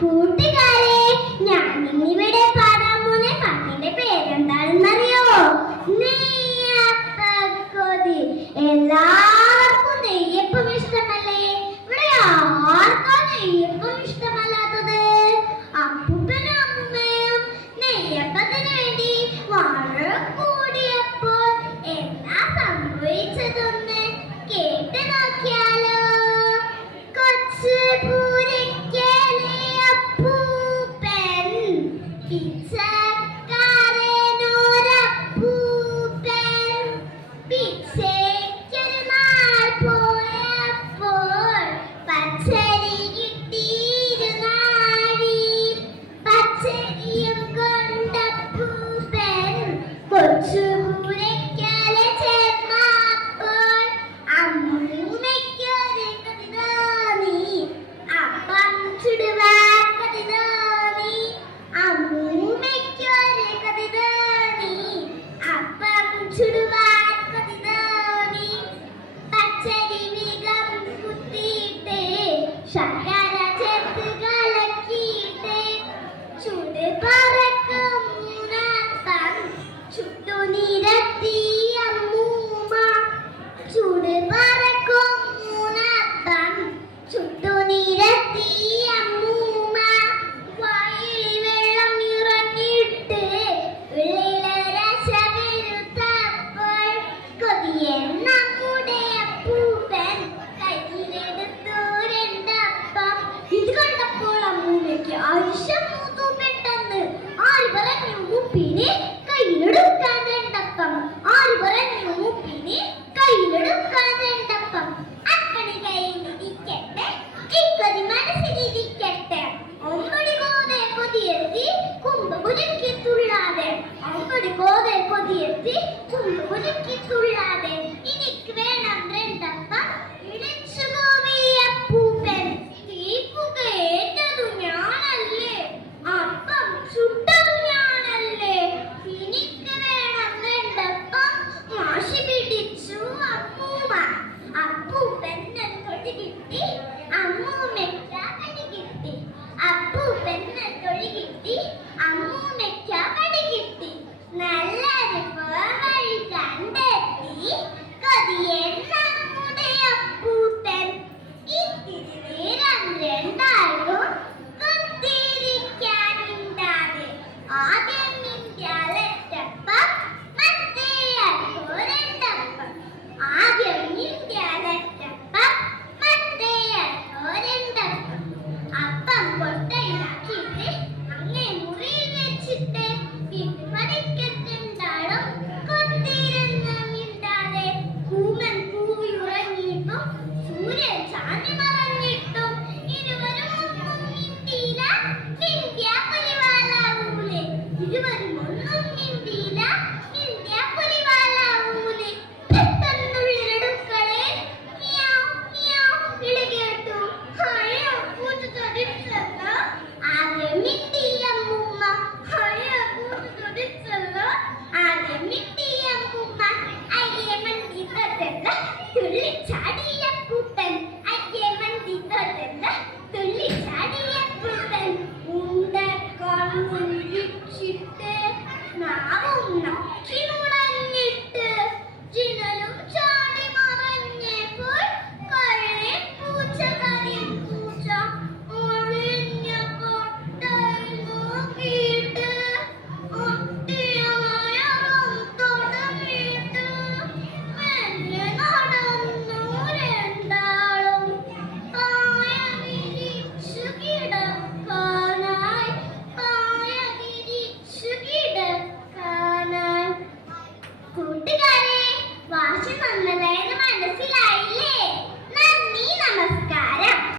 കൂട്ടുകാരെ, ഞാൻ ഇന്നിവിടെ പാടാൻ പോകുന്ന പാട്ടിന്റെ പേരെന്താണെന്നറിയോ? നെയ്യപ്പക്കൊതി. എല്ലാവർക്കും നെയ്യപ്പം ഇഷ്ടമല്ലേ? ഇവിടെ ആർക്കാ നെയ്യപ്പം ഇഷ്ടമല്ലാത്തത്? അപ്പൂപ്പനും അമ്മയും നെയ്യപ്പത്തിന് വേണ്ടി കൂടിയപ്പോൾ എന്താ സംഭവിച്ചതൊന്ന് കേട്ട് നോക്കിയാലോ. കൊച്ചു പൂരയ്ക്കലെ അപ്പൂപ്പൻ, പിച്ചക്കാരനോരപ്പൂപ്പൻ, പിച്ചയ്ക്കൊരു നാൾ പോയപ്പോൾ പച്ചരി കിട്ടിയിരുന്നാഴി. പച്ചരിയും കൊണ്ടപ്പൂപ്പൻ കൊച്ചു പൂരയ്ക്കലെ ചെന്നപ്പോൾ അമ്മൂമ്മയ്ക്കൊരു കതി തോന്നി. അപ്പം ചുടുവാൻ കതി തോന്നി. അമ്മൂമ്മയ്ക്കൊരു കതി തോന്നി. അപ്പം ചുടുവാൻ കതി തോന്നി. പച്ചരി വേഗം കുത്തിയിട്ട് ശർക്കര ചേർത്ത് കലക്കിയിട്ട് ചുട് പറക്കും മൂന്നപ്പം ചുട്ടു നിരത്തി അമ്മൂമ്മ. ചുട് പറക്കും മൂന്നപ്പം ചുട്ടു നിരത്തി അമ്മൂമ്മ. വായിൽ വെള്ളം നിറഞ്ഞിട്ട് ഉള്ളിലെ രസമെടുത്തപ്പോൾ കൊതിയൻ നമ്മുടെ അപ്പൂപ്പൻ കയ്യിലെടുത്തു രണ്ടപ്പം. ഇത് കണ്ടപ്പോൾ അമ്മൂമ്മയ്ക്ക് ആവശ്യം